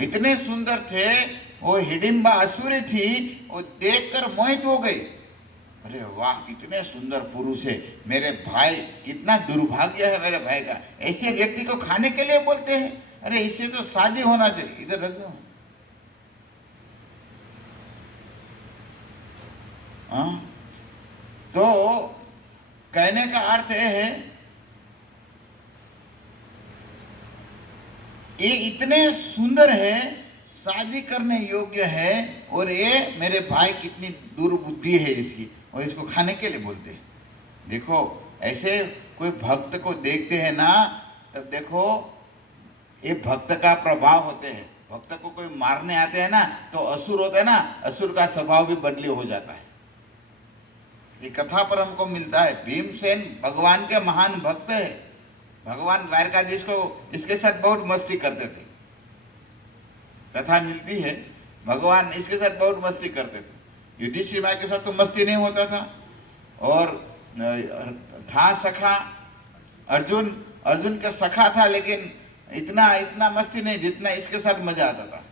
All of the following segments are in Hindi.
इतने सुंदर थे। वो हिडिंबा असुरी थी, वो देखकर मोहित हो गई। अरे वाह, कितने सुंदर पुरुष है मेरे भाई, कितना दुर्भाग्य है मेरे भाई का, ऐसे व्यक्ति को खाने के लिए बोलते हैं। अरे इससे तो शादी होना चाहिए। इधर रख दो। हाँ, तो कहने का अर्थ यह है, ये इतने सुंदर है, शादी करने योग्य है, और ये मेरे भाई कितनी दुर्बुद्धि है इसकी, और इसको खाने के लिए बोलते हैं। देखो, ऐसे कोई भक्त को देखते हैं ना, तब देखो ये भक्त का प्रभाव होते हैं। भक्त को कोई मारने आते हैं ना, तो असुर होता है ना, असुर का स्वभाव भी बदली हो जाता है। ये कथा पर हमको मिलता है। भीमसेन भगवान के महान भक्त है। भगवान द्वारकाधीश को इसके साथ बहुत मस्ती करते थे। कथा मिलती है, भगवान इसके साथ बहुत मस्ती करते थे। युधिष्ठिर माँ के साथ तो मस्ती नहीं होता था। और था सखा अर्जुन, अर्जुन का सखा था, लेकिन इतना इतना मस्ती नहीं जितना इसके साथ मजा आता था।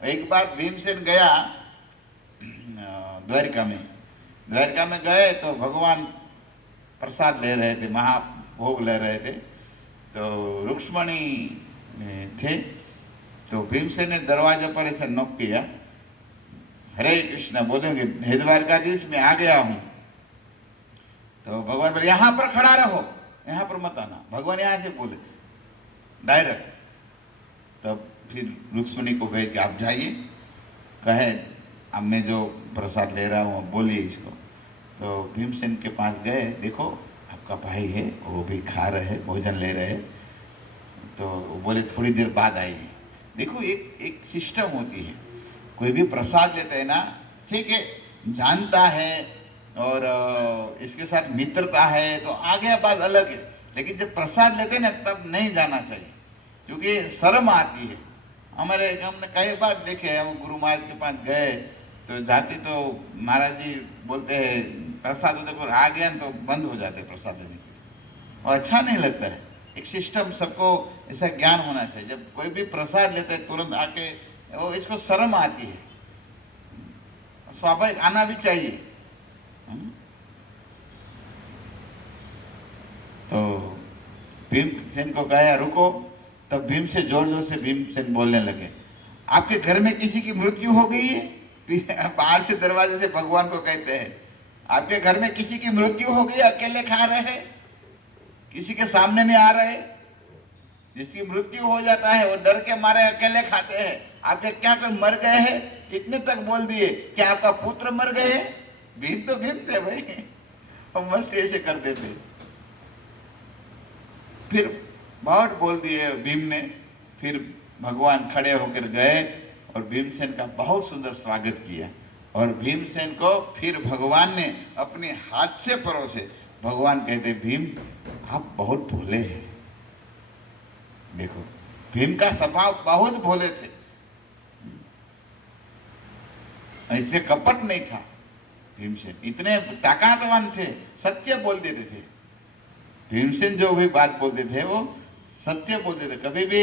एक बार भीमसेन गया द्वारिका में, द्वारिका में गए तो भगवान प्रसाद ले रहे थे, महाभोग ले रहे थे। तो रुक्ष्मणी थे, तो भीमसेन ने दरवाजे पर ऐसे नॉक किया, हरे कृष्ण बोलेंगे, हे द्वारकाधीश मैं आ गया हूँ। तो भगवान बोले यहाँ पर खड़ा रहो, यहाँ पर मत आना। भगवान यहाँ से बोले डायरेक्ट। तब फिर रुक्ष्मणी को कहे कि आप जाइए, कहे अब मैं जो प्रसाद ले रहा हूँ बोलिए इसको। तो भीमसेन के पास गए, देखो आपका भाई है, वो भी खा रहे, भोजन ले रहे। तो बोले थोड़ी देर बाद आइए। देखो, एक सिस्टम होती है, कोई भी प्रसाद लेते हैं ना, ठीक है, जानता है और इसके साथ मित्रता है तो आगे बात अलग है, लेकिन जब प्रसाद लेते हैं ना तब नहीं जाना चाहिए, क्योंकि शर्म आती है। हमने कई बार देखे, हम गुरु महाराज के पास गए तो जाते तो महाराज जी बोलते हैं प्रसाद होते, पर आ गया तो बंद हो जाते प्रसाद लेने के लिए, और अच्छा नहीं लगता है। एक सिस्टम, सबको ऐसा ज्ञान होना चाहिए, जब कोई भी प्रसाद लेते हैं तुरंत आके, वो इसको शर्म आती है, स्वाभाविक आना भी चाहिए। तो भीमसेन को कहा रुको। तब भीम से जोर जोर से भीमसेन बोलने लगे, आपके घर में किसी की मृत्यु हो गई है? बाहर से दरवाजे से भगवान को कहते हैं, आपके घर में किसी की मृत्यु हो गई, अकेले खा रहे हैं, किसी के सामने नहीं आ रहे। जिसकी मृत्यु हो जाता है वो डर के मारे अकेले खाते हैं। आपके क्या कोई मर गए हैं? इतने तक बोल दिए, क्या आपका पुत्र मर गए हैं? भीम तो भीम थे भाई, और मस्ती ऐसे करते थे। फिर बहुत बोल दिए भीम ने। फिर भगवान खड़े होकर गए और भीमसेन का बहुत सुंदर स्वागत किया, और भीमसेन को फिर भगवान ने अपने हाथ से परोसे। भगवान कहते, भीम आप बहुत भोले हैं। देखो, भीम का स्वभाव बहुत भोले थे, इसमें कपट नहीं था। भीमसेन इतने ताकतवान थे, सत्य बोल देते थे। भीमसेन जो भी बात बोलते थे वो सत्य बोलते थे, कभी भी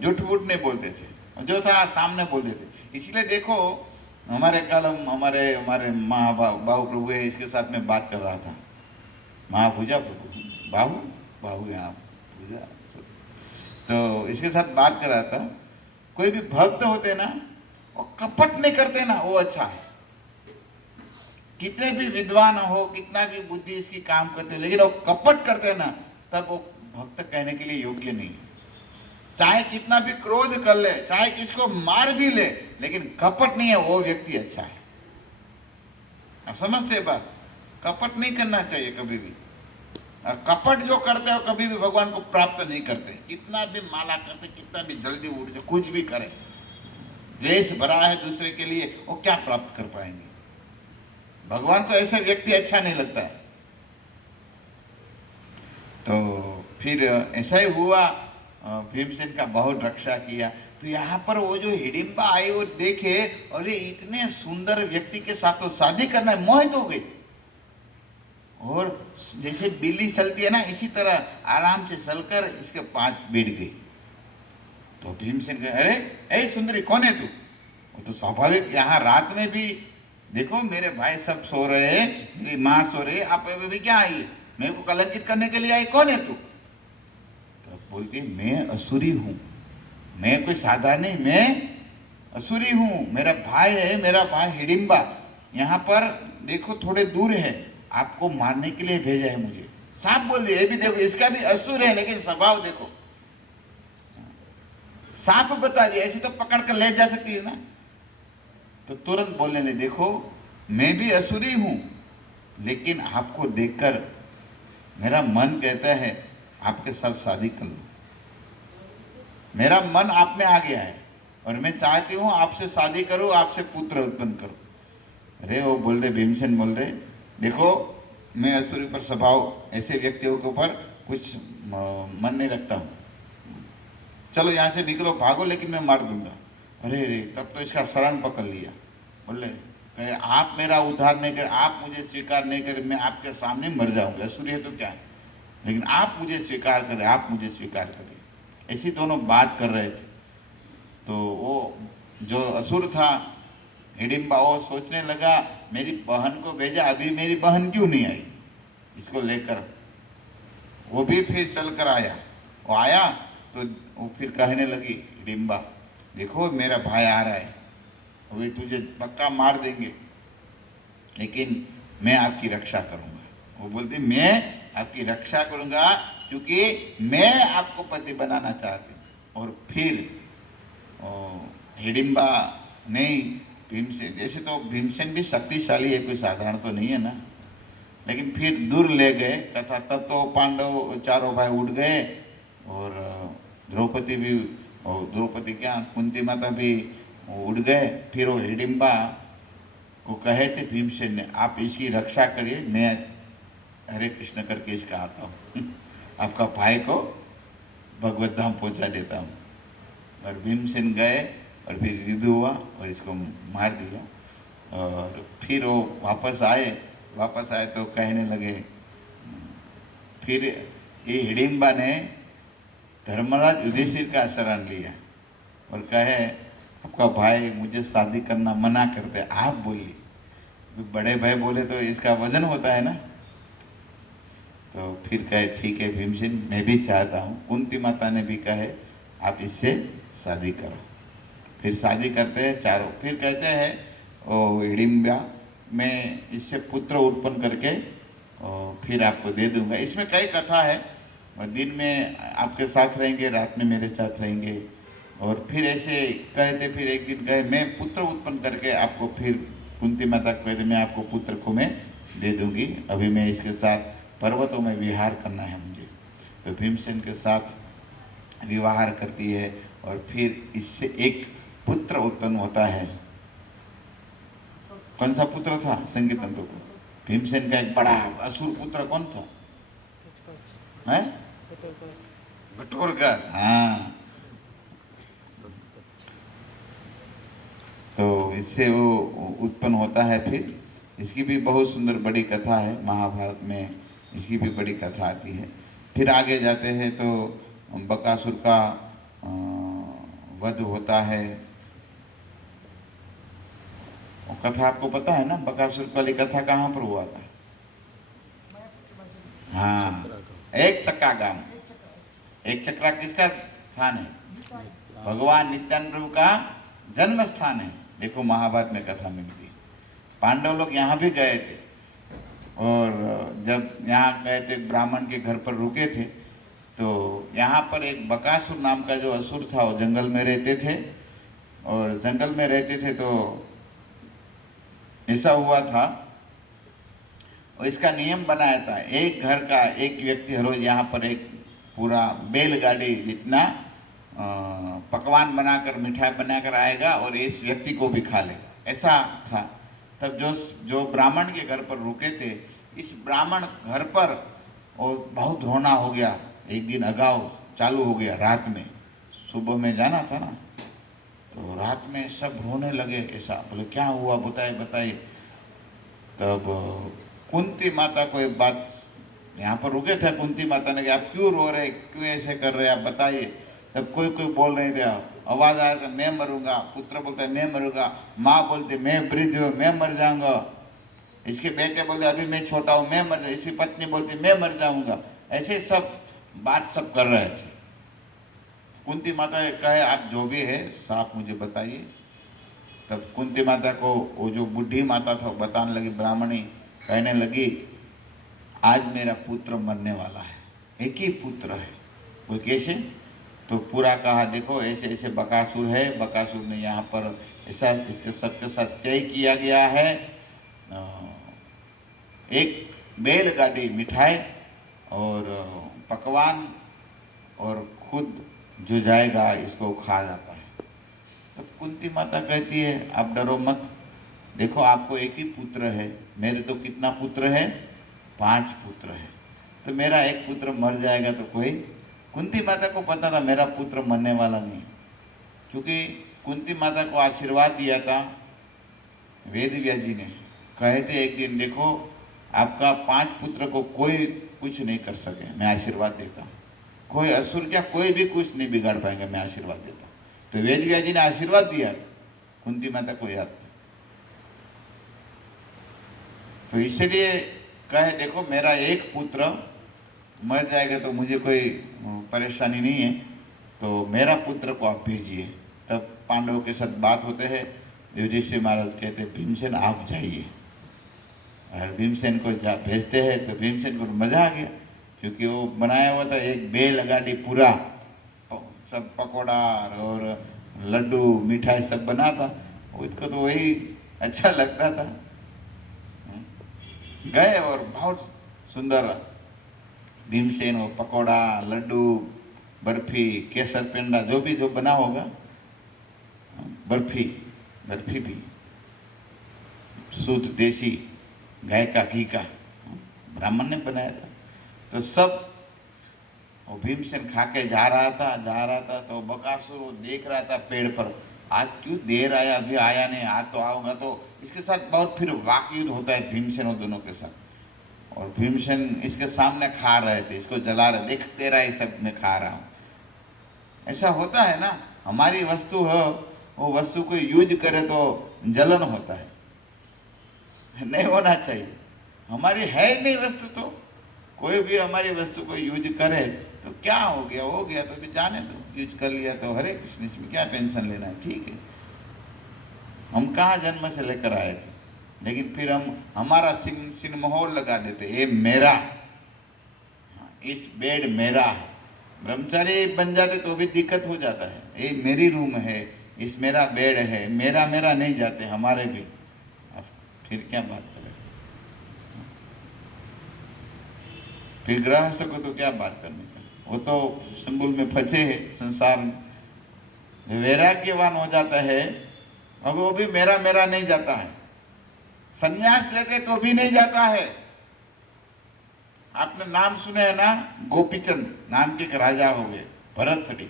झूठ वूठ नहीं बोलते थे, जो था सामने बोलते थे। इसलिए देखो, हमारे कल हमारे हमारे बाबू प्रभु है, इसके साथ में बात कर रहा था, महाभुजा प्रभु, बाबू यहाँ भुजा, तो इसके साथ बात कर रहा था। कोई भी भक्त होते ना, वो कपट नहीं करते ना, वो अच्छा है। कितने भी विद्वान हो, कितना भी बुद्धि इसकी काम करते हो, लेकिन वो कपट करते ना, तब वो भक्त कहने के लिए योग्य नहीं है। चाहे कितना भी क्रोध कर ले, चाहे किसको मार भी ले, लेकिन कपट नहीं है, वो व्यक्ति अच्छा है। आप समझते बात? कपट नहीं करना चाहिए कभी भी। और कपट जो करते हो कभी भी भगवान को प्राप्त नहीं करते। कितना भी माला करते, कितना भी जल्दी उठ जाए, कुछ भी करे, द्वेष भरा है दूसरे के लिए, वो क्या प्राप्त कर पाएंगे? भगवान को ऐसा व्यक्ति अच्छा नहीं लगता है। तो फिर ऐसा ही हुआ, भीमसेन का बहुत रक्षा किया। तो यहाँ पर वो जो हिडिंबा आई, वो देखे, अरे इतने सुंदर व्यक्ति के साथ तो शादी करना है, मोहित हो गई। और जैसे बिल्ली चलती है ना, इसी तरह आराम से चलकर इसके पास बैठ गई। तो भीमसेन कहे, अरे ए सुंदरी, कौन है तू? वो तो स्वाभाविक, यहाँ रात में भी देखो मेरे भाई सब सो रहे हैं, मेरी माँ सो रही है, आप अभी क्या आई है? मेरे को कलंकित करने के लिए आई, कौन है तू? तो बोलती, मैं असुरी हूँ, मैं कोई साधारण नहीं, मैं असुरी हूँ, मेरा भाई है, मेरा भाई हिडिंबा यहाँ पर देखो थोड़े दूर है, आपको मारने के लिए भेजा है मुझे। साफ बोल दिया। ये भी देखो, इसका भी असुर है, लेकिन स्वभाव देखो, साफ बता दिया। ऐसे तो पकड़ कर ले जा सकती है ना। तो तुरंत बोलने लगे, देखो मैं भी असुरी हूं, लेकिन आपको देखकर मेरा मन कहता है आपके साथ शादी कर लो। मेरा मन आप में आ गया है और मैं चाहती हूं आपसे शादी करूं, आपसे पुत्र उत्पन्न करूं। अरे वो बोल रहे, भीमसेन बोल रहे, देखो मैं असुरी पर स्वभाव, ऐसे व्यक्तियों के ऊपर कुछ मन नहीं रखता हूँ, चलो यहाँ से निकलो, भागो, लेकिन मैं मार दूंगा। अरे रे, तब तो इसका शरण पकड़ लिया। बोले, कहे आप मेरा उद्धार नहीं कर, आप मुझे स्वीकार नहीं करें, मैं आपके सामने मर जाऊंगा। असुर है तो क्या है, लेकिन आप मुझे स्वीकार करें, आप मुझे स्वीकार करें। ऐसी दोनों बात कर रहे थे। तो वो जो असुर था हिडिंबा, वो सोचने लगा, मेरी बहन को भेजा, अभी मेरी बहन क्यों नहीं आई? इसको लेकर वो भी फिर चल कर आया। वो आया तो वो फिर कहने लगी, हिडिंबा देखो मेरा भाई आ रहा है, वे तुझे पक्का मार देंगे, लेकिन मैं आपकी रक्षा करूंगा। वो बोलती, मैं आपकी रक्षा करूंगा क्योंकि मैं आपको पति बनाना चाहती हूँ। और फिर हिडिंबा नहीं, भीमसेन, जैसे तो भीमसेन भी शक्तिशाली है, कोई साधारण तो नहीं है ना, लेकिन फिर दूर ले गए कथा। तब तो पांडव चारों भाई उठ गए और द्रौपदी भी, और द्रौपदी क्या, कुंती माता भी उठ गए। फिर वो हिडिंबा को कहे थे भीमसेन ने, आप इसकी रक्षा करिए, मैं हरे कृष्ण करके इसका आता हूँ आपका भाई को भगवत धाम पहुँचा देता हूँ। और भीमसेन गए और फिर युद्ध हुआ और इसको मार दिया। और फिर वो वापस आए तो कहने लगे, फिर ये हिडिंबा ने धर्मराज युधिष्ठिर का शरण लिया और कहे, आपका भाई मुझे शादी करना मना करते, आप बोलिए। बड़े भाई बोले तो इसका वजन होता है ना। तो फिर कहे, ठीक है भीमसेन, मैं भी चाहता हूँ। कुंती माता ने भी कहे, आप इससे शादी करो। फिर शादी करते हैं चारों। फिर कहते हैं, ओ हिडिंबा, मैं इससे पुत्र उत्पन्न करके फिर आपको दे दूंगा। इसमें कई कथा है, दिन में आपके साथ रहेंगे, रात में मेरे साथ रहेंगे। और फिर ऐसे कहते, फिर एक दिन कहे, मैं पुत्र उत्पन्न करके आपको, फिर कुंती माता कहते, मैं आपको पुत्र को मैं दे दूंगी, अभी मैं इसके साथ पर्वतों में विहार करना है मुझे। तो भीमसेन के साथ विवाह करती है और फिर इससे एक पुत्र उत्पन्न होता है। कौन सा पुत्र था? संगीतम को भीमसेन का एक बड़ा असुर पुत्र कौन था? है घटोरकर। हाँ, तो इससे वो उत्पन्न होता है। फिर इसकी भी बहुत सुंदर बड़ी कथा है, महाभारत में इसकी भी बड़ी कथा आती है। फिर आगे जाते हैं तो बकासुर का वध होता है। वो कथा आपको पता है ना, बकासुर वाली कथा कहाँ पर हुआ था? हाँ, एक चक्रा गांव। एक चक्रा किसका स्थान है? भगवान नित्यानंद प्रभु का जन्म स्थान है। देखो महाभारत में कथा मिलती है। पांडव लोग यहाँ भी गए थे और जब यहाँ गए थे ब्राह्मण के घर पर रुके थे, तो यहाँ पर एक बकासुर नाम का जो असुर था, वो जंगल में रहते थे। और जंगल में रहते थे तो ऐसा हुआ था, और इसका नियम बनाया था, एक घर का एक व्यक्ति हर रोज यहाँ पर एक पूरा बैलगाड़ी जितना पकवान बनाकर, मिठाई बनाकर आएगा और इस व्यक्ति को भी खा लेगा, ऐसा था। तब जो ब्राह्मण के घर पर रुके थे, इस ब्राह्मण घर पर और बहुत रोना हो गया। एक दिन अगाऊ चालू हो गया, रात में, सुबह में जाना था ना, तो रात में सब रोने लगे। ऐसा बोले, क्या हुआ, बताइए बताइए। तब कुंती माता को एक बात, यहाँ पर रुके थे, कुंती माता ने कहा आप क्यों रो रहे, क्यों ऐसे कर रहे, आप बताइए। तब कोई कोई बोल रहे थे, आवाज आया था मैं मरूंगा, पुत्र बोलता है मैं मरूंगा, माँ बोलते मैं वृद्ध हूँ मैं मर जाऊंगा, इसके बेटे बोलते अभी मैं छोटा हूँ मैं मर, इसकी पत्नी बोलती मैं मर जाऊंगा। ऐसे सब बात सब कर रहे थे। कुंती माता कहे आप जो भी है साफ मुझे बताइए। तब कुंती माता को वो जो बुढ़ी माता था बताने लगी, ब्राह्मणी कहने लगी आज मेरा पुत्र मरने वाला है, एक ही पुत्र है। बोल कैसे? तो पूरा कहा देखो ऐसे ऐसे बकासुर है, बकासुर ने यहाँ पर ऐसा इसके सबके साथ तय किया गया है, एक बैलगाड़ी मिठाई और पकवान और खुद जो जाएगा इसको खा जाता है। तो कुंती माता कहती है आप डरो मत, देखो आपको एक ही पुत्र है, मेरे तो कितना पुत्र है, 5 पुत्र है, तो मेरा एक पुत्र मर जाएगा तो कोई। कुंती माता को पता था मेरा पुत्र मरने वाला नहीं, क्योंकि कुंती माता को आशीर्वाद दिया था वेद व्यास जी ने, कहे थे एक दिन देखो आपका 5 पुत्र को कोई कुछ नहीं कर सके, मैं आशीर्वाद देता हूँ, कोई असुर क्या कोई भी कुछ नहीं बिगाड़ पाएंगे, मैं आशीर्वाद देता हूँ। तो वेद व्यास जी ने आशीर्वाद दिया था, कुंती माता को याद था। तो इसलिए कहे देखो मेरा एक पुत्र मर जाएगा तो मुझे कोई परेशानी नहीं है, तो मेरा पुत्र को आप भेजिए। तब पांडवों के साथ बात होते हैं, युधिष्ठिर महाराज कहते भीमसेन आप जाइए, और भीमसेन को भेजते हैं। तो भीमसेन को मजा आ गया, क्योंकि वो बनाया हुआ था एक बैलगाड़ी पूरा, सब पकौड़ा और लड्डू मिठाई सब बना था, उसको तो वही अच्छा लगता था। गए और बहुत सुंदर भीमसेन वो पकौड़ा लड्डू बर्फी केसर पेंडा जो भी जो बना होगा, बर्फी भी शुद्ध देसी गाय का घी का ब्राह्मण ने बनाया था। तो सब वो भीमसेन खा के जा रहा था तो बकासुर वो देख रहा था पेड़ पर, आज क्यों देर आया, अभी आया नहीं, आज तो आऊँगा। तो इसके साथ बहुत फिर वाकयुद्ध होता है भीमसेन और दोनों के साथ, और भीमसेन इसके सामने खा रहे थे, इसको जला रहे, देखते रहा ये सब मैं खा रहा हूँ। ऐसा होता है ना, हमारी वस्तु हो, वो वस्तु को यूज करे तो जलन होता है, नहीं होना चाहिए। हमारी है ही नहीं वस्तु, तो कोई भी हमारी वस्तु को यूज करे तो क्या हो गया तो भी जाने दो, यूज कर लिया तो हरे कृष्ण, इसमें क्या टेंशन लेना है, ठीक है। हम कहाँ जन्म से लेकर आए थे, लेकिन फिर हम हमारा सिनमोहर लगा देते, ये मेरा, इस बेड मेरा है। ब्रह्मचारी बन जाते तो भी दिक्कत हो जाता है, ये मेरी रूम है, इस मेरा बेड है, मेरा नहीं जाते हमारे भी, अब फिर क्या बात करें। फिर गृहस्थ को तो क्या बात करने का, वो तो संबुल में फंसे है संसार में। वैराग्यवान हो जाता है, अब वो भी मेरा नहीं जाता है, संन्यास लेते तो भी नहीं जाता है। आपने नाम सुने है ना, गोपीचंद नाम के एक राजा हो गए, भरतड़ी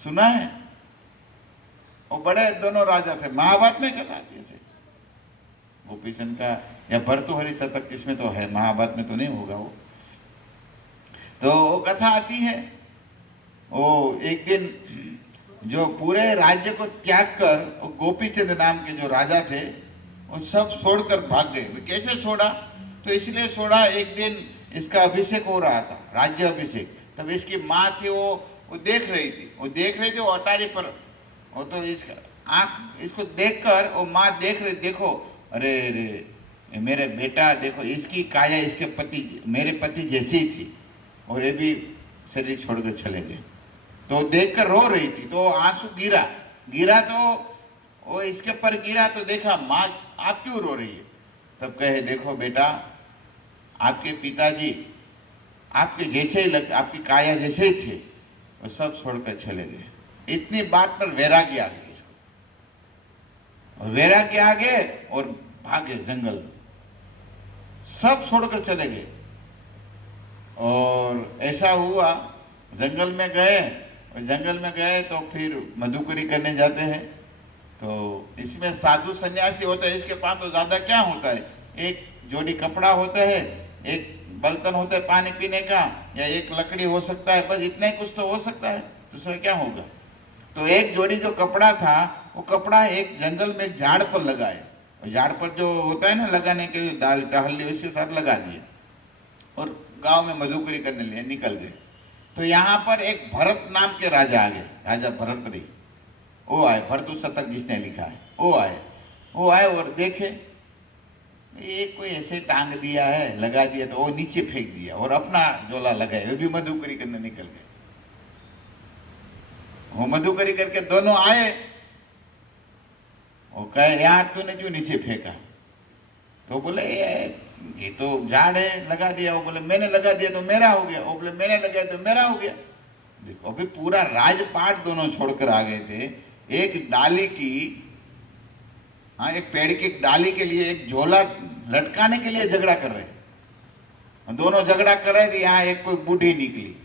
सुना है, वो बड़े दोनों राजा थे, महाभारत में कथा आती है गोपीचंद का, या भर्तृहरि शतक इसमें तो है, महाभारत में तो नहीं होगा वो। तो वो कथा आती है, वो एक दिन जो पूरे राज्य को त्याग कर वो गोपीचंद नाम के जो राजा थे वो सब छोड़कर भाग गए। कैसे छोड़ा? तो इसलिए छोड़ा, एक दिन इसका अभिषेक हो रहा था, राज्य अभिषेक। तब इसकी माँ थी, वो देख रही थी, वो अटारी पर, वो तो इसका आँख इसको देखकर वो माँ देख रही, देखो अरे अरे मेरे बेटा, देखो इसकी काया इसके पति मेरे पति जैसी ही थी, और ये भी शरीर छोड़कर चले गए। तो देखकर रो रही थी, तो आंसू गिरा तो वो इसके पर गिरा, तो देखा माँ आप क्यों रो रही है? तब कहे देखो बेटा, आपके पिताजी आपके जैसे ही आपकी काया जैसे ही थे, वो सब छोड़कर चले गए। इतनी बात पर वैराग्य आ गया इसको, और वैराग्य आ गए और भागे जंगल में, सब छोड़कर चले गए। और ऐसा हुआ, जंगल में गए तो फिर मधुकरी करने जाते हैं। तो इसमें साधु सन्यासी होता है, इसके पास तो ज़्यादा क्या होता है, एक जोड़ी कपड़ा होता है, एक बर्तन होता है पानी पीने का, या एक लकड़ी हो सकता है, बस इतना ही कुछ तो हो सकता है, दूसरा क्या होगा। तो एक जोड़ी जो कपड़ा था, वो कपड़ा एक जंगल में एक झाड़ पर लगाए, और झाड़ पर जो होता है ना लगाने के लिए डाल टहल उसके साथ लगा दिए, और गांव में मजदूरी करने लिए निकल गए। तो यहाँ पर एक भरत नाम के राजा आ गए, राजा भरतरी, वो आए, भरतु शतक जिसने लिखा है वो आए और देखे ये कोई ऐसे टांग दिया है, लगा दिया, तो वो नीचे फेंक दिया और अपना झोला लगाए, वो भी मधुकरी करने निकल गए। वो मधुकरी करके दोनों आए, वो कहे यार तूने क्यों नीचे फेंका, तो बोले ये तो झाड़ है, लगा दिया। वो बोले मैंने लगा दिया तो मेरा हो गया, वो बोले मैंने लगाया तो मेरा हो गया। देखो अभी पूरा राजपाट दोनों छोड़कर आ गए थे, एक डाली की, हाँ एक पेड़ की डाली के लिए एक झोला लटकाने के लिए झगड़ा कर रहे हैं। दोनों झगड़ा कर रहे थे, यहाँ एक कोई बूढ़ी निकली,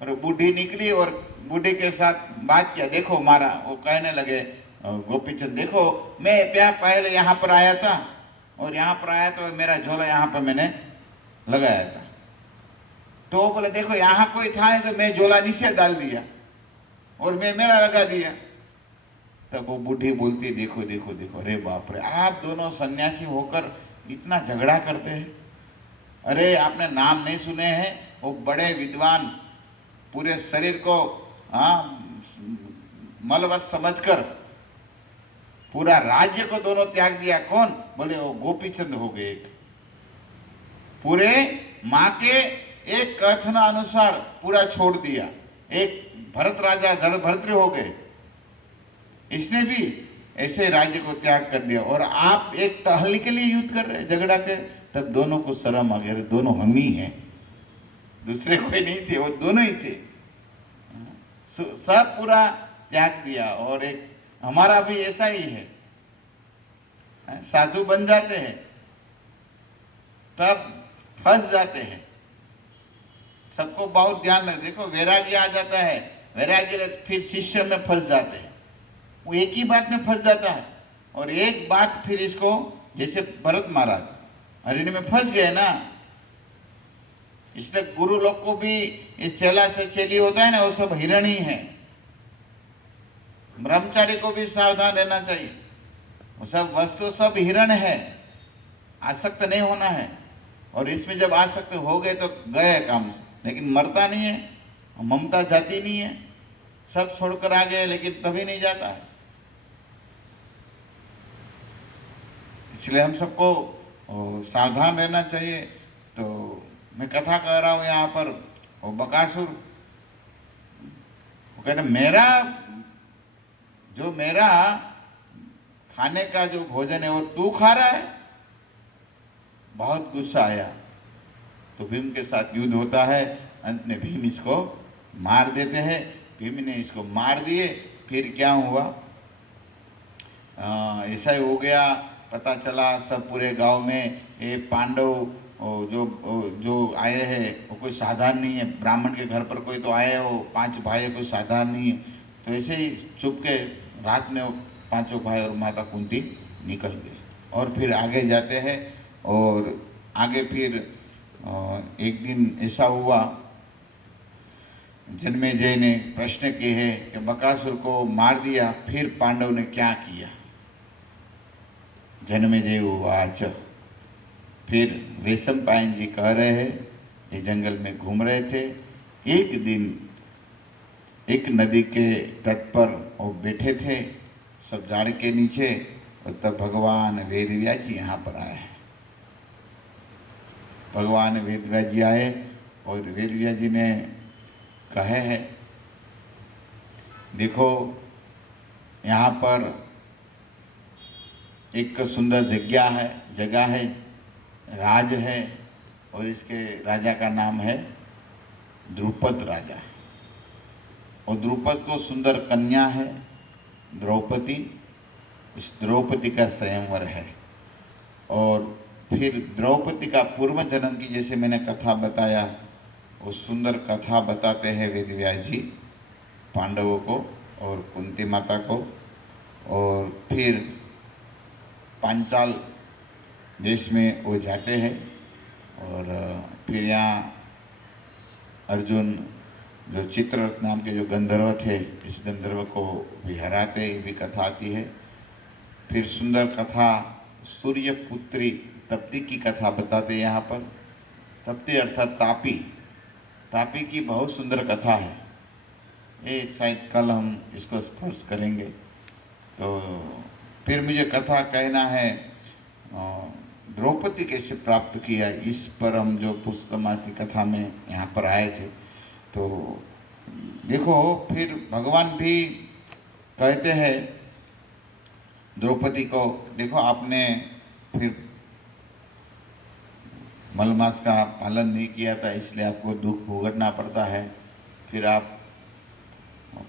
और बूढ़ी निकली और बूढ़ी के साथ बात किया, देखो मारा। वो कहने लगे गोपीचंद देखो मैं क्या पहले यहाँ पर आया था, और यहाँ पर आया तो मेरा झोला यहाँ पर मैंने लगाया था। तो वो बोले देखो यहाँ कोई था तो मैं झोला नीचे डाल दिया और मैं मेरा लगा दिया। तब वो बूढ़ी बोलती देखो देखो देखो, अरे बाप रे, आप दोनों सन्यासी होकर इतना झगड़ा करते हैं। अरे आपने नाम नहीं सुने हैं, वो बड़े विद्वान, पूरे शरीर को मलवत समझकर पूरा राज्य को दोनों त्याग दिया। कौन? बोले वो गोपीचंद हो गए। एक पूरे माँ के एक कथन अनुसार पूरा छोड़ दिया, एक भरत राजा जड़ भरतरी हो गए, इसने भी ऐसे राज्य को त्याग कर दिया, और आप एक टहली के लिए युद्ध कर रहे झगड़ा के। तब दोनों को शर्म आ गया, दोनों हम ही हैं, दूसरे कोई नहीं थे, वो दोनों ही थे। सब पूरा त्याग दिया। और एक हमारा भी ऐसा ही है, साधु बन जाते हैं तब फंस जाते हैं, सबको बहुत ध्यान रख। देखो वैराग्य आ जाता है, वैराग्य फिर शिष्य में फंस जाते हैं, वो एक ही बात में फंस जाता है, और एक बात फिर इसको, जैसे भरत महाराज अरण्य में फंस गए ना, इसलिए गुरु लोग को भी इस चेला से चेली होता है ना, वो सब हिरण ही है। ब्रह्मचारी को भी सावधान रहना चाहिए, वो सब वस्तु सब हिरण है, आसक्त नहीं होना है। और इसमें जब आसक्त हो गए तो गए काम से, लेकिन मरता नहीं है, ममता जाती नहीं है, सब छोड़कर आ गए लेकिन तभी नहीं जाता है। इसलिए हम सबको सावधान रहना चाहिए। तो मैं कथा कह रहा हूँ यहाँ पर, वो बकासुर वो कहना मेरा खाने का जो भोजन है वो तू खा रहा है। बहुत गुस्सा आया, तो भीम के साथ युद्ध होता है, अंत में भीम इसको मार देते हैं। भीम ने इसको मार दिए। फिर क्या हुआ, ऐसा ही हो गया, पता चला सब पूरे गांव में ये पांडव जो आए हैं वो कोई साधारण नहीं है, ब्राह्मण के घर पर कोई तो आए हो, 5 भाई कोई साधारण नहीं है। तो ऐसे ही चुप के रात में 5 भाई और माता कुंती निकल गए। और फिर आगे जाते हैं, और आगे फिर एक दिन ऐसा हुआ, जन्मेजय ने प्रश्न किए हैं कि बकासुर को मार दिया, फिर पांडव ने क्या किया। जन्मेजय उवाच, फिर रेशम पायन जी कह रहे हैं, ये जंगल में घूम रहे थे, एक दिन एक नदी के तट पर वो बैठे थे सब झाड़ के नीचे, और तब भगवान वेदव्यास जी यहाँ पर आए हैं। भगवान वेदव्यास जी आए, और वेदव्यास जी ने कहे है, देखो यहाँ पर एक सुंदर जगह है, राज है, और इसके राजा का नाम है द्रुपद राजा। और द्रुपद को सुंदर कन्या है द्रौपदी, इस द्रौपदी का स्वयंवर है। और फिर द्रौपदी का पूर्व जन्म की जैसे मैंने कथा बताया, वो सुंदर कथा बताते हैं वेदव्यास जी पांडवों को और कुंती माता को। और फिर पांचाल देश में वो जाते हैं और फिर यहाँ अर्जुन जो चित्ररथ नाम के जो गंधर्व थे, इस गंधर्व को भी हराते, ये भी कथा आती है। फिर सुंदर कथा सूर्यपुत्री तप्ती की कथा बताते हैं यहाँ पर। तप्ती अर्थात तापी, तापी की बहुत सुंदर कथा है। ये शायद कल हम इसको स्पर्श करेंगे। तो फिर मुझे कथा कहना है द्रौपदी कैसे प्राप्त किया, इस पर हम जो पुरुषोत्तम मास की कथा में यहाँ पर आए थे। तो देखो फिर भगवान भी कहते हैं द्रौपदी को, देखो आपने फिर मलमास का पालन नहीं किया था, इसलिए आपको दुख भुगतना पड़ता है। फिर आप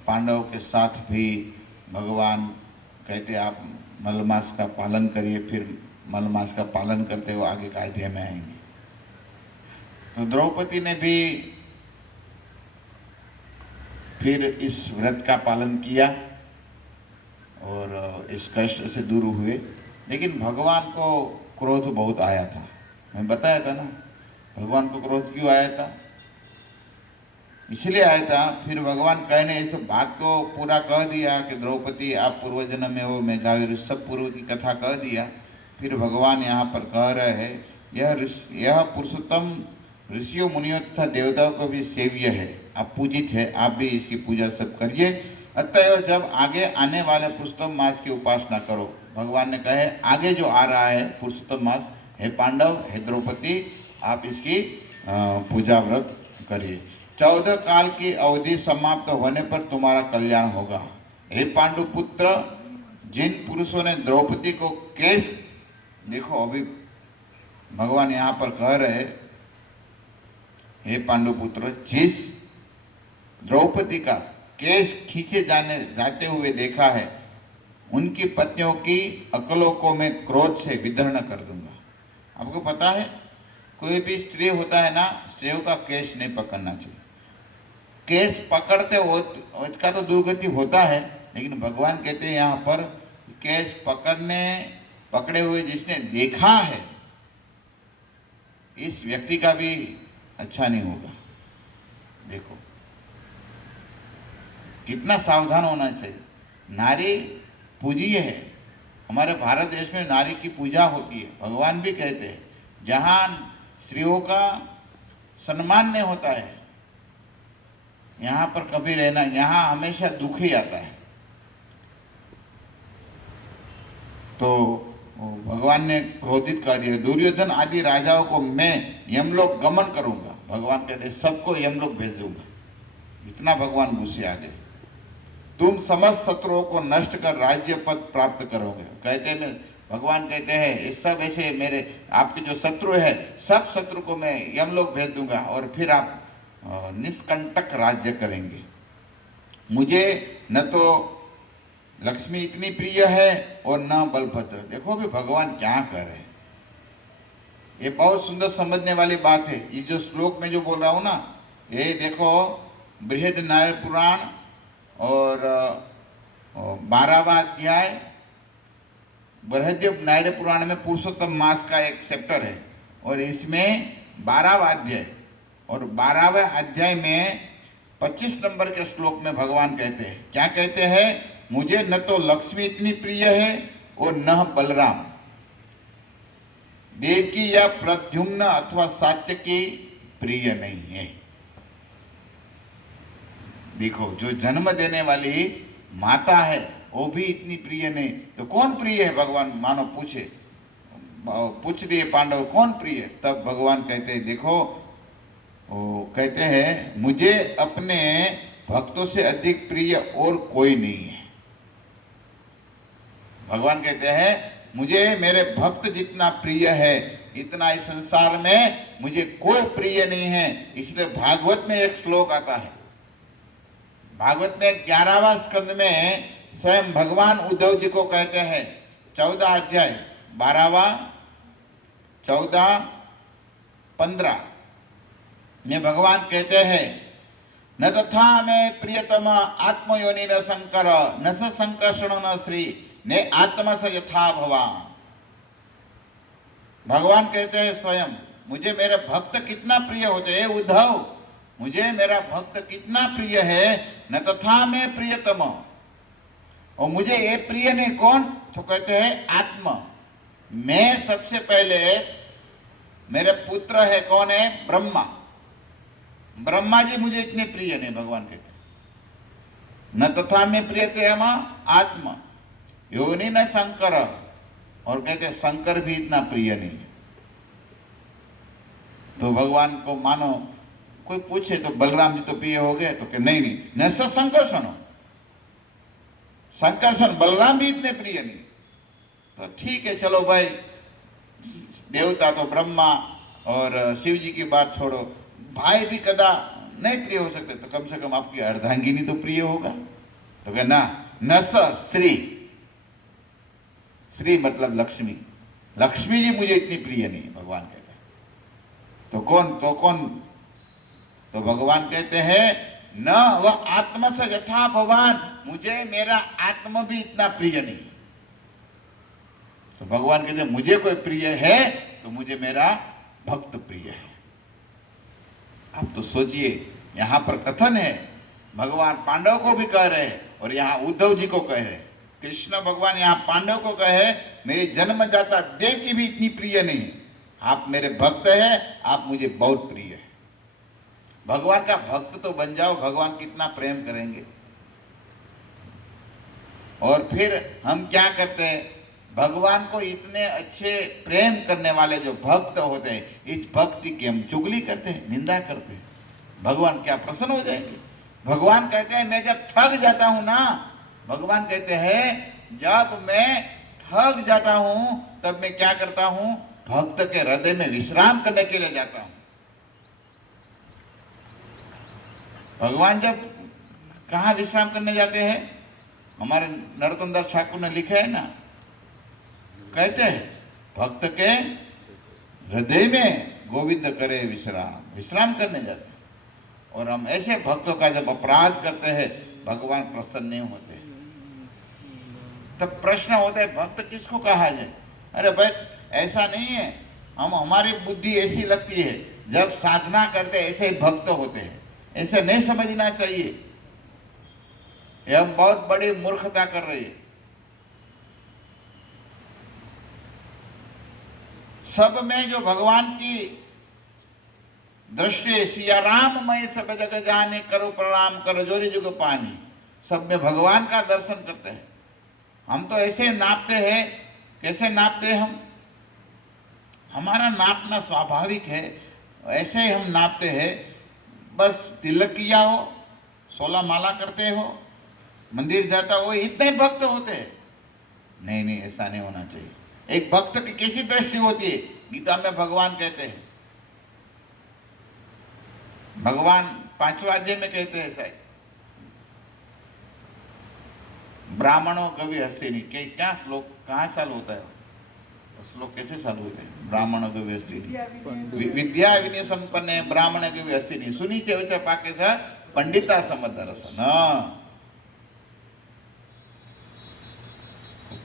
पांडवों के साथ भी भगवान कहते आप मलमास का पालन करिए, फिर मलमास का पालन करते हुए आगे का अध्याय में आएंगे। तो द्रौपदी ने भी फिर इस व्रत का पालन किया और इस कष्ट से दूर हुए। लेकिन भगवान को क्रोध बहुत आया था, मैं बताया था ना भगवान को क्रोध क्यों आया था, इसलिए आया था। फिर भगवान कहने इस बात को पूरा कह दिया कि द्रौपदी आप पूर्व जन्म में वो मेघावी सब पूर्व की कथा कह दिया। फिर भगवान यहाँ पर कह रहे हैं यह पुरुषोत्तम ऋषियों मुनियों तथा देवताओं को भी सेव्य है, आप पूजित है, आप भी इसकी पूजा सब करिए। अतएव जब आगे आने वाले पुरुषोत्तम मास की उपासना करो। भगवान ने कहे आगे जो आ रहा है पुरुषोत्तम मास, हे पांडव हे द्रौपदी आप इसकी पूजा व्रत करिए। 14 काल की अवधि समाप्त होने पर तुम्हारा कल्याण होगा। हे पांडु पुत्र, जिन पुरुषों ने द्रौपदी को केस, देखो अभी भगवान यहाँ पर कह रहे हे पांडु पुत्र, जिस द्रौपदी का केस खींचे जाते हुए देखा है, उनकी पत्नियों की अकलों को मैं क्रोध से विदर्ण कर दूंगा। आपको पता है कोई भी स्त्री होता है ना, स्त्रियों का केस नहीं पकड़ना चाहिए। केस पकड़ते हो इसका तो दुर्गति होता है, लेकिन भगवान कहते हैं यहाँ पर केस पकड़े हुए जिसने देखा है, इस व्यक्ति का भी अच्छा नहीं होगा। देखो कितना सावधान होना चाहिए। नारी पूज्य है, हमारे भारत देश में नारी की पूजा होती है। भगवान भी कहते हैं जहाँ स्त्रियों का सम्मान नहीं होता है, यहाँ पर कभी रहना, यहाँ हमेशा दुख ही आता है। तो भगवान ने क्रोधित कर दिया, दुर्योधन आदि राजाओं को मैं यमलोक गमन करूंगा। भगवान कहते सबको यमलोक भेज दूंगा, इतना भगवान गुस्से आ गए। तुम समस्त शत्रुओं को नष्ट कर राज्य पद प्राप्त करोगे। कहते हैं भगवान कहते हैं ये सब ऐसे मेरे आपके जो शत्रु है, सब शत्रु को मैं यमलोक भेज दूंगा और फिर आप निष्कंटक राज्य करेंगे। मुझे न तो लक्ष्मी इतनी प्रिय है और न बलभद्र। देखो भी भगवान क्या कर रहे हैं, ये बहुत सुंदर समझने वाली बात है। ये जो श्लोक में जो बोल रहा हूँ ना, ये देखो बृहद नारायण पुराण और 12वां अध्याय बृहद नारायण पुराण में पुरुषोत्तम मास का एक चैप्टर है और इसमें 12वां अध्याय और 12वें अध्याय में 25 नंबर के श्लोक में भगवान कहते हैं, क्या कहते हैं, मुझे न तो लक्ष्मी इतनी प्रिय है और न बलराम, देवकी या प्रद्युम्न अथवा सात्यकी प्रिय नहीं है। देखो जो जन्म देने वाली माता है वो भी इतनी प्रिय नहीं, तो कौन प्रिय है? भगवान मानो पूछ दिए पांडव कौन प्रिय है, तब भगवान कहते हैं देखो वो कहते हैं मुझे अपने भक्तों से अधिक प्रिय और कोई नहीं है। भगवान कहते हैं मुझे मेरे भक्त जितना प्रिय है इतना इस संसार में मुझे कोई प्रिय नहीं है। इसलिए भागवत में एक श्लोक आता है, भागवत में 11वां स्कंद में स्वयं भगवान उद्धव जी को कहते हैं 14 अध्याय 12वां 14 15 में भगवान कहते हैं न तथा में प्रियतम आत्मयोनि न शंकर न स संकर्षण न श्री ने आत्मा से यथा भवान। भगवान कहते हैं स्वयं, मुझे मेरे भक्त कितना प्रिय होते हैं उद्धव, मुझे मेरा भक्त कितना प्रिय है, न तथा में प्रियतम, और मुझे ये प्रिय नहीं कौन, तो कहते हैं आत्मा। मैं सबसे पहले, मेरे पुत्र है कौन है, ब्रह्मा, ब्रह्मा जी मुझे इतने प्रिय नहीं, भगवान कहते न तथा में प्रियते हम आत्मा, योनि न शंकर, और कहते शंकर भी इतना प्रिय नहीं। तो भगवान को मानो कोई पूछे तो बलराम जी तो प्रिय हो गए, तो कि नहीं नहीं, न संकर्षण हो, संकर्षण बलराम भी इतने प्रिय नहीं। तो ठीक है चलो भाई, देवता तो ब्रह्मा और शिव जी की बात छोड़ो, भाई भी कदा नहीं प्रिय हो सकते, तो कम से कम आपकी अर्धांगिनी तो प्रिय होगा। तो कहे ना, न श्री, श्री मतलब लक्ष्मी, लक्ष्मी जी मुझे इतनी प्रिय नहीं, भगवान कहते हैं। तो कौन, तो भगवान कहते हैं न वह आत्म से यथा भगवान, मुझे मेरा आत्मा भी इतना प्रिय नहीं। तो भगवान कहते हैं मुझे कोई प्रिय है तो मुझे मेरा भक्त प्रिय है। आप तो सोचिए, यहां पर कथन है, भगवान पांडव को भी कह रहे हैं और यहाँ उद्धव जी को कह रहे हैं। कृष्ण भगवान यहाँ पांडव को कहे, मेरी जन्मदाता देव की भी इतनी प्रिय नहीं, आप मेरे भक्त हैं, आप मुझे बहुत प्रिय है। भगवान का भक्त तो बन जाओ, भगवान कितना प्रेम करेंगे। और फिर हम क्या करते हैं, भगवान को इतने अच्छे प्रेम करने वाले जो भक्त होते हैं, इस भक्ति की हम चुगली करते हैं, निंदा करते हैं। भगवान क्या प्रसन्न हो जाएंगे। भगवान कहते हैं मैं जब ठग जाता हूं ना, भगवान कहते हैं जब मैं ठग जाता हूं तब मैं क्या करता हूं, भक्त के हृदय में विश्राम करने के लिए जाता हूं। भगवान जब कहाँ विश्राम करने जाते हैं, हमारे नरोत्तम दास ठाकुर ने लिखा है ना, कहते हैं भक्त के हृदय में गोविंद करे विश्राम, विश्राम करने जाते हैं। और हम ऐसे भक्तों का जब अपराध करते हैं, भगवान प्रसन्न नहीं होते। तब प्रश्न होता है भक्त किसको कहा जाए। अरे भाई ऐसा नहीं है, हमारी बुद्धि ऐसी लगती है, जब साधना करते ऐसे भक्त होते हैं, ऐसे नहीं समझना चाहिए। ये हम बहुत बड़ी मूर्खता कर रही है। सब में जो भगवान की दृष्टि, सिया राम मैं सब जगह जाने, करो प्रणाम करो जोरी जुग पानी, सब में भगवान का दर्शन करते हैं। हम तो ऐसे नापते हैं, कैसे नापते हैं हम, हमारा नापना स्वाभाविक है, ऐसे ही हम नापते हैं। बस तिलक किया हो, 16 माला करते हो, मंदिर जाता हो, इतने भक्त होते हैं। नहीं नहीं, ऐसा नहीं होना चाहिए। एक भक्त की कैसी दृष्टि होती है, गीता में भगवान कहते हैं, भगवान 5वें अध्याय में कहते हैं शायद, ब्राह्मणों कभी हस्ती नहीं, क्या श्लोक कहाँ साल होता है, श्लोक कैसे साल होते हैं, ब्राह्मणों कभी हस्ती नहीं, विद्या विनय संपन्न ब्राह्मण कभी हस्ती नहीं, सुनी चे पाके सा पंडिता समदर्शन।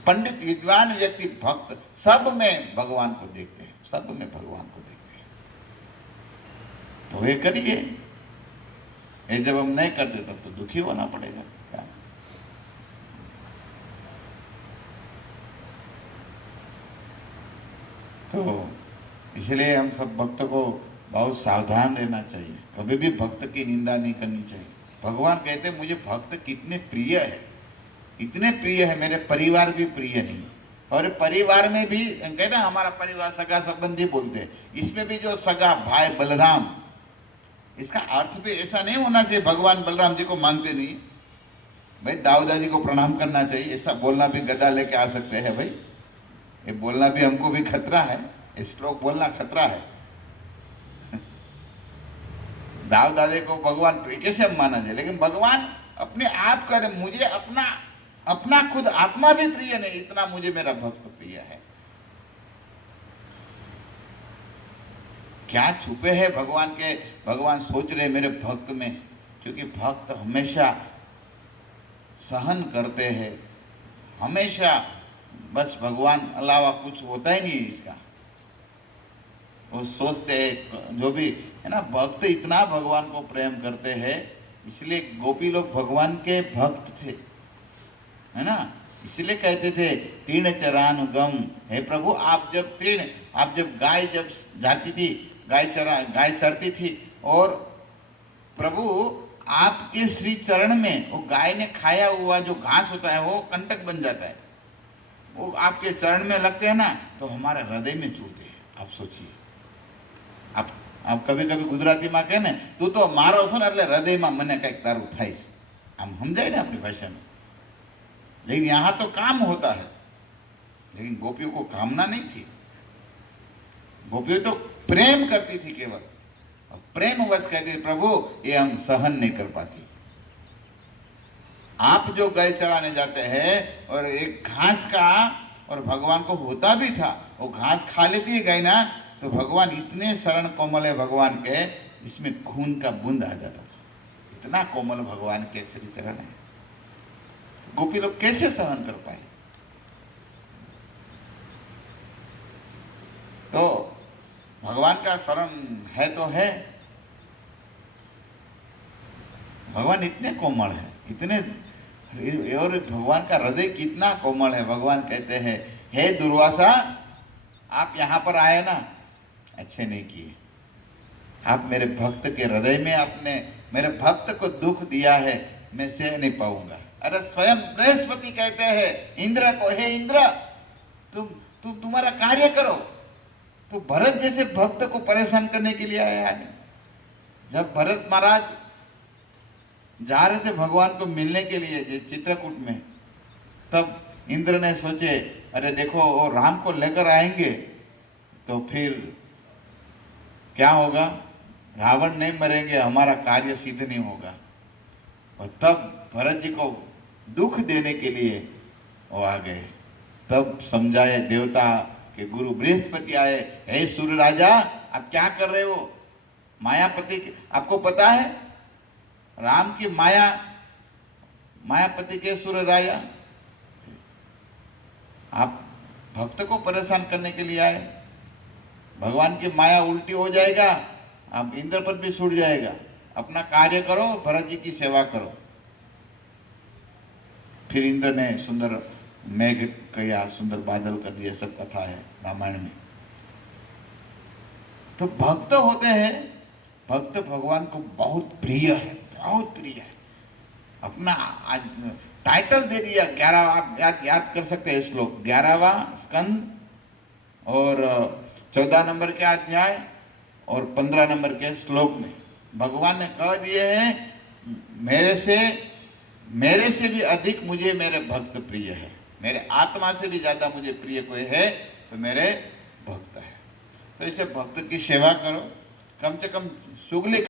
पंडित विद्वान व्यक्ति भक्त सब में भगवान को देखते हैं, सब में भगवान को देखते हैं। तो ये करिए, ये जब हम नहीं करते तब तो दुखी होना पड़ेगा। तो इसलिए हम सब भक्त को बहुत सावधान रहना चाहिए, कभी भी भक्त की निंदा नहीं करनी चाहिए। भगवान कहते हैं मुझे भक्त कितने प्रिय है, इतने प्रिय है, मेरे परिवार भी प्रिय नहीं। और परिवार में भी कहते हैं हमारा परिवार सगा संबंधी बोलते हैं, इसमें भी जो सगा भाई बलराम, इसका अर्थ भी ऐसा नहीं होना चाहिए भगवान बलराम जी को मानते नहीं। भाई दाऊदा जी को प्रणाम करना चाहिए, ऐसा बोलना भी गदा लेके आ सकते हैं भाई, ये बोलना भी हमको भी खतरा है, श्लोक बोलना खतरा है। दाऊ दादे को भगवान कैसे हम माना जाए, लेकिन भगवान अपने आप करे, मुझे अपना खुद आत्मा भी प्रिय नहीं, इतना मुझे मेरा भक्त प्रिय है। क्या छुपे है भगवान के, भगवान सोच रहे मेरे भक्त में, क्योंकि भक्त हमेशा सहन करते हैं, हमेशा, बस भगवान अलावा कुछ होता ही नहीं है इसका। वो सोचते हैं जो भी है ना, भक्त इतना भगवान को प्रेम करते हैं, इसलिए गोपी लोग भगवान के भक्त थे, है ना। इसलिए कहते थे तीर्ण चरानुगम, हे प्रभु आप जब गाय जब जाती थी, गाय चरती थी, और प्रभु आपके श्री चरण में वो गाय ने खाया हुआ जो घास होता है वो कंटक बन जाता है, वो आपके चरण में लगते हैं ना, तो हमारे हृदय में चूते हैं। आप सोचिए, आप कभी कभी गुजराती में कहे ने તું તો મારો છો ને એટલે હૃદયમાં મને કંઈક તારું થાય છે, આમ સમજાય ને अपनी भाषा में। लेकिन यहाँ तो काम होता है, लेकिन गोपियों को कामना नहीं थी, गोपियों तो प्रेम करती थी केवल, और प्रेम बस कहती थी प्रभु ये हम सहन नहीं कर पाती। आप जो गाय चराने जाते हैं और एक घास का, और भगवान को होता भी था, वो घास खा लेती है गाय ना, तो भगवान इतने शरण कोमल है भगवान के, इसमें खून का बूंद आ जाता था, इतना कोमल भगवान के श्री चरण है। गोपी लोग कैसे सहन कर पाए? तो भगवान का शरण है तो है, भगवान इतने कोमल है, इतने, और भगवान का हृदय कितना कोमल है। भगवान कहते हैं हे दुर्वासा, आप यहाँ पर आए ना, अच्छे नहीं किए, आप मेरे भक्त के हृदय में आपने मेरे भक्त को दुख दिया है, मैं सह नहीं पाऊंगा। अरे स्वयं बृहस्पति कहते हैं इंद्र को, हे इंद्र तुम तुम्हारा कार्य करो, तो भरत जैसे भक्त को परेशान करने के लिए आया है। जब भरत महाराज जा रहे थे भगवान को मिलने के लिए चित्रकूट में, तब इंद्र ने सोचे अरे देखो वो राम को लेकर आएंगे तो फिर क्या होगा, रावण नहीं मरेंगे, हमारा कार्य सिद्ध नहीं होगा। और तब भरत जी को दुख देने के लिए वो आ गए। तब समझाए देवता के गुरु बृहस्पति आए, हे सूर्य राजा आप क्या कर रहे हो, मायापति आपको पता है राम की मायापति के सूर्य राजा, आप भक्त को परेशान करने के लिए आए, भगवान की माया उल्टी हो जाएगा, आप इंद्र पर भी छूट जाएगा, अपना कार्य करो, भरत जी की सेवा करो। फिर इंद्र ने सुंदर मेघ किया, सुंदर बादल कर दिया, सब कथा है रामायण में। तो भक्त होते हैं, भक्त भगवान को बहुत प्रिय है, बहुत प्रिय है। अपना आज टाइटल दे दिया 11, आप याद कर सकते हैं श्लोक, 11वां स्कंद और 14 नंबर के अध्याय और 15 नंबर के श्लोक में भगवान ने कह दिए हैं मेरे से भी अधिक मुझे मेरे भक्त प्रिय है, मेरे आत्मा से भी ज्यादा मुझे प्रिय कोई है तो मेरे भक्त है। तो इसे भक्त की सेवा करो, कम से कम सुगली